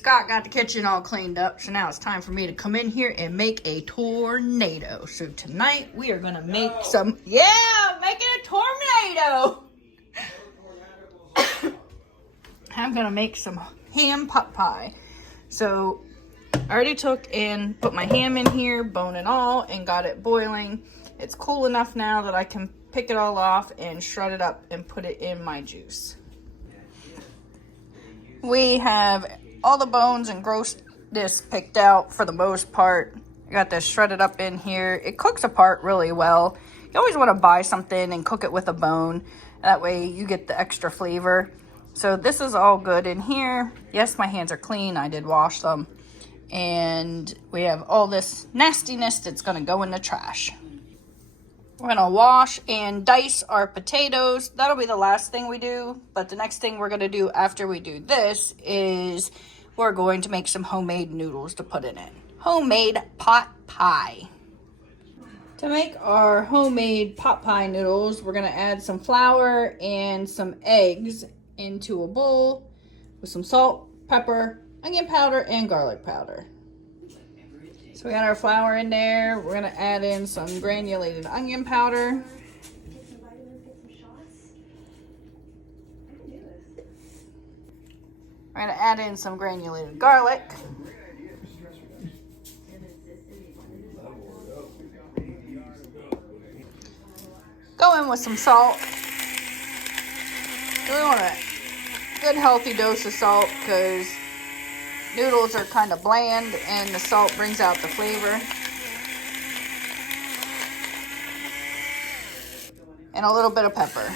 Scott got the kitchen all cleaned up, so now it's time for me to come in here and make a tornado. So tonight we are gonna make some, making a tornado. I'm gonna make some ham pot pie. So I already took and put my ham in here, bone and all, and got it boiling. It's cool enough now that I can pick it all off and shred it up and put it in my juice. We have all the bones and grossness picked out for the most part. I got this shredded up in here. It cooks apart really well. You always want to buy something and cook it with a bone. That way you get the extra flavor. So this is all good in here. Yes, my hands are clean. I did wash them. And we have all this nastiness that's going to go in the trash. We're going to wash and dice our potatoes. That'll be the last thing we do. But the next thing we're going to do after we do this is we're going to make some homemade noodles to put in it. Homemade pot pie. To make our homemade pot pie noodles, we're going to add some flour and some eggs into a bowl with some salt, pepper, onion powder, and garlic powder. So we got our flour in there. We're going to add in some granulated onion powder. We're going to add in some granulated garlic. Go in with some salt. You really want a good healthy dose of salt because noodles are kind of bland and the salt brings out the flavor. And a little bit of pepper.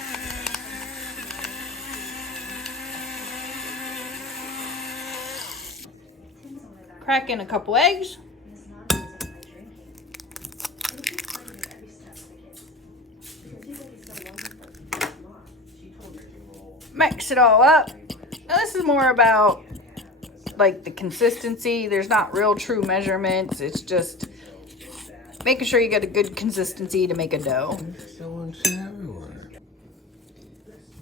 Crack in a couple eggs. Mix it all up. Now this is more about like the consistency. There's not real true measurements. It's just making sure you get a good consistency to make a dough.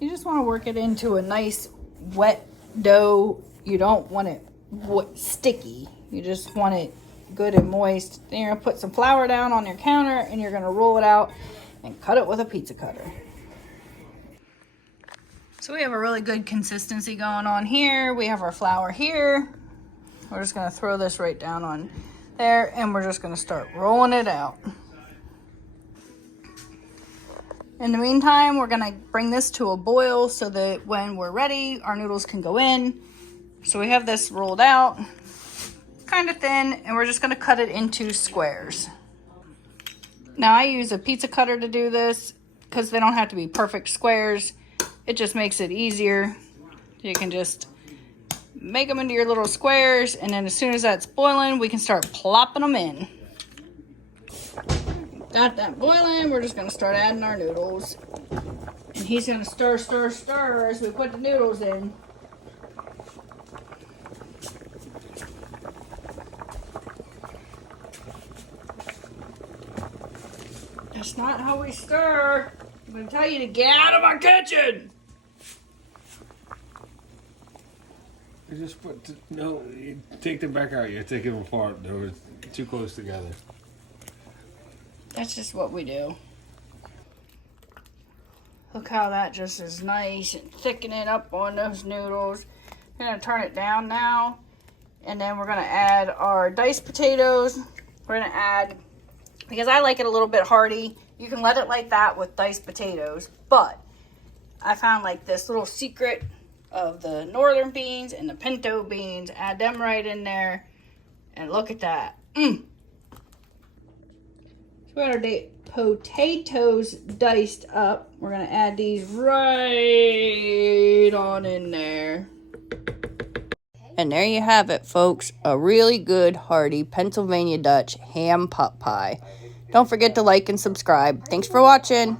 You just want to work it into a nice wet dough. You don't want it sticky. You just want it good and moist. Then you're going to put some flour down on your counter and you're going to roll it out and cut it with a pizza cutter. So we have a really good consistency going on here. We have our flour here. We're just going to throw this right down on there and we're just going to start rolling it out. In the meantime, we're going to bring this to a boil so that when we're ready, our noodles can go in. So we have this rolled out, kind of thin, and we're just going to cut it into squares. Now I use a pizza cutter to do this because they don't have to be perfect squares. It just makes it easier. You can just make them into your little squares, and then as soon as that's boiling, we can start plopping them in. Got that boiling, we're just going to start adding our noodles. And he's going to stir, stir, stir as we put the noodles in. That's not how we stir. I'm going to tell you to get out of my kitchen. You just you take them back out. You're taking them apart. They were too close together. That's just what we do. Look how that just is nice and thicken it up on those noodles. We're going to turn it down now. And then we're going to add our diced potatoes. We're going to add, because I like it a little bit hearty, you can let it like that with diced potatoes. But I found like this little secret of the northern beans and the pinto beans. Add them right in there. And look at that. So we got our potatoes diced up. We're going to add these right on in there. And there you have it, folks. A really good, hearty Pennsylvania Dutch ham pot pie. Don't forget to like and subscribe. Thanks for watching.